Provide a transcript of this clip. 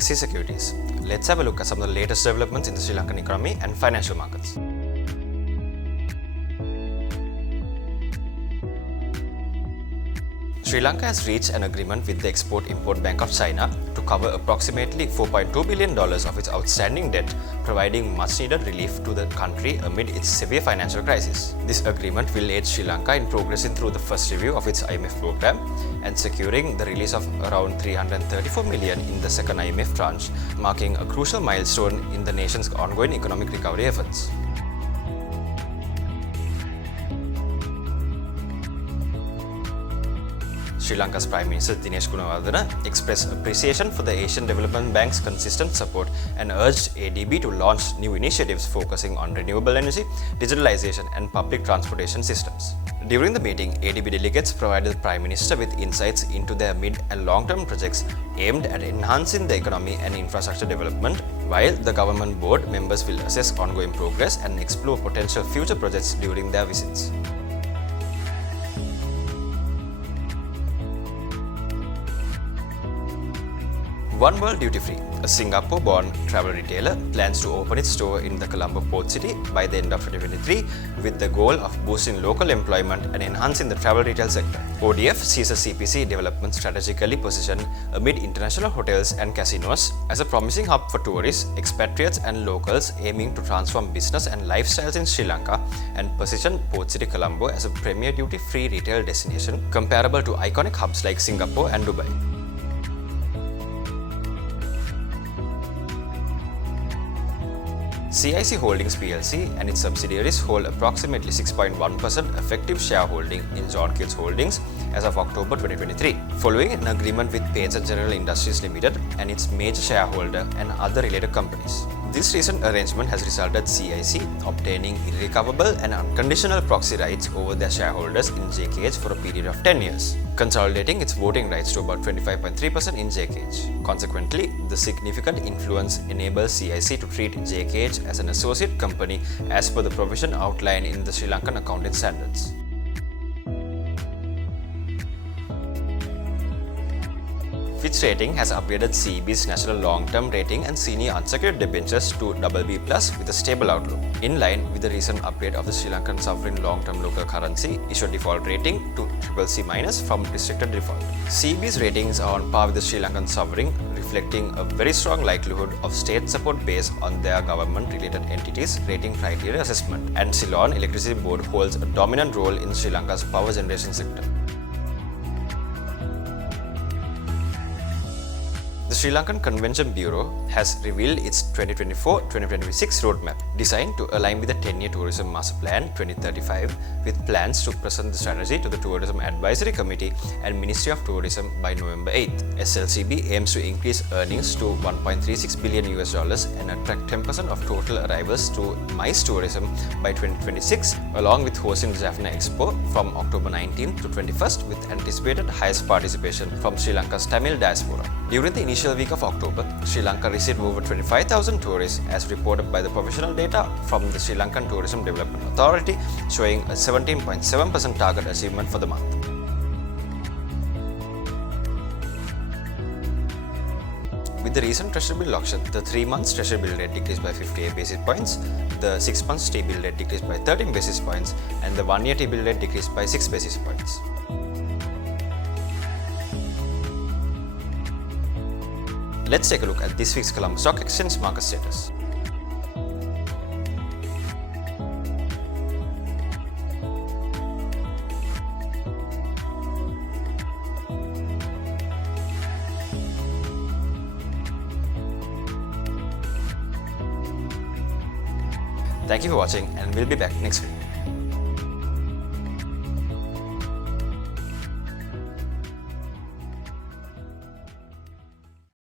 HSC Securities. Let's have a look at some of the latest developments in the Sri Lankan economy and financial markets. Sri Lanka has reached an agreement with the Export-Import Bank of China to cover approximately $4.2 billion of its outstanding debt, providing much-needed relief to the country amid its severe financial crisis. This agreement will aid Sri Lanka in progressing through the first review of its IMF program and securing the release of around $334 million in the second IMF tranche, marking a crucial milestone in the nation's ongoing economic recovery efforts. Sri Lanka's Prime Minister Dinesh Gunawardena expressed appreciation for the Asian Development Bank's consistent support and urged ADB to launch new initiatives focusing on renewable energy, digitalization, and public transportation systems. During the meeting, ADB delegates provided the Prime Minister with insights into their mid- and long-term projects aimed at enhancing the economy and infrastructure development, while the government board members will assess ongoing progress and explore potential future projects during their visits. One World Duty Free, a Singapore-born travel retailer, plans to open its store in the Colombo port city by the end of 2023 with the goal of boosting local employment and enhancing the travel retail sector. ODF sees a CPC development strategically positioned amid international hotels and casinos as a promising hub for tourists, expatriates and locals aiming to transform business and lifestyles in Sri Lanka and position Port City Colombo as a premier duty-free retail destination comparable to iconic hubs like Singapore and Dubai. CIC Holdings plc and its subsidiaries hold approximately 6.1% effective shareholding in John Keells Holdings as of October 2023, following an agreement with Paints and General Industries Limited and its major shareholder and other related companies. This recent arrangement has resulted CIC obtaining irrecoverable and unconditional proxy rights over their shareholders in JKH for a period of 10 years, consolidating its voting rights to about 25.3% in JKH. Consequently, the significant influence enables CIC to treat JKH as an associate company as per the provision outlined in the Sri Lankan accounting standards. Fitch Rating has upgraded CEB's national long-term rating and senior unsecured debentures to BB+ with a stable outlook, in line with the recent upgrade of the Sri Lankan sovereign long-term local currency issued default rating to CCC- from restricted default. CEB's ratings are on par with the Sri Lankan sovereign, reflecting a very strong likelihood of state support based on their government-related entities' rating criteria assessment, and Ceylon Electricity Board holds a dominant role in Sri Lanka's power generation sector. The Sri Lankan Convention Bureau has revealed its 2024-2026 roadmap, designed to align with the 10-year Tourism Master Plan 2035, with plans to present the strategy to the Tourism Advisory Committee and Ministry of Tourism by November 8. SLCB aims to increase earnings to $1.36 billion and attract 10% of total arrivals to MICE tourism by 2026, along with hosting the Jaffna Expo from October 19 to 21st, with anticipated highest participation from Sri Lanka's Tamil diaspora. During the initial week of October, Sri Lanka received over 25,000 tourists as reported by the provisional data from the Sri Lankan Tourism Development Authority, showing a 17.7% target achievement for the month. With the recent Treasury bill auction, the 3 months Treasury bill rate decreased by 58 basis points, the 6 months T-bill rate decreased by 13 basis points, and the 1-year T-bill rate decreased by 6 basis points. Let's take a look at this week's Colombo Stock Exchange market status. Thank you for watching, and we'll be back next week.